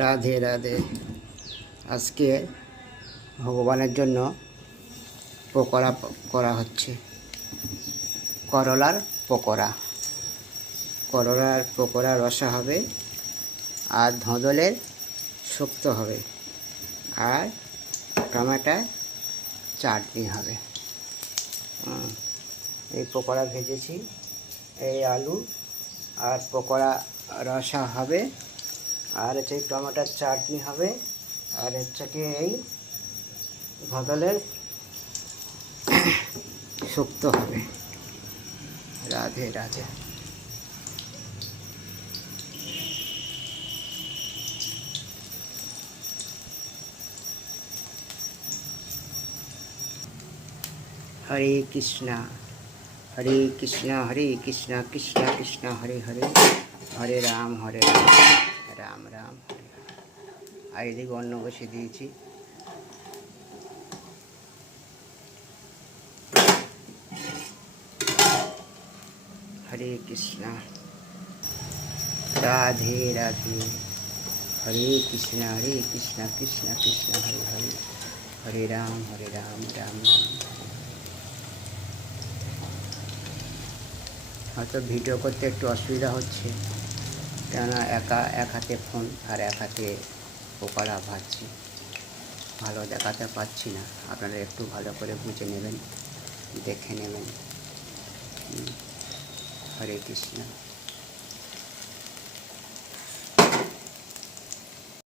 রাধে রাধে। আজকে ভগবানের জন্য পকোড়া করা হচ্ছে। করলার পকোড়া। করলার পকোড়া রসা হবে, আর ধঁদলের শুক্তো হবে, আর টমেটো চাটনি হবে। এই পকোড়া ভেজেছি, এই আলু আর পকোড়া রসা হবে, আর হচ্ছে টমেটোর চাটনি হবে, আর হচ্ছে কি এই ধঁদলের শুক্তো হবে। রাধে রাধে। হরে কৃষ্ণা হরে কৃষ্ণা হরে কৃষ্ণা কৃষ্ণা কৃষ্ণা হরে হরে, হরে রাম রাম রাম হরে। আর এদিকে অন্ন বসে দিয়েছি। হরে কৃষ্ণা। রাধে রাধে। হরে কৃষ্ণা কৃষ্ণা কৃষ্ণা হরে হরে, হরে রাম রাম রাম। হয়তো ভিডিও করতে একটু অসুবিধা হচ্ছে, কেননা এক হাতে ফোন আর এক হাতে পকোড়া ভাজছি, ভালো দেখাতে পাচ্ছি না। আপনারা একটু ভালো করে বুঝে নেবেন, দেখে নেবেন। হরে কৃষ্ণ।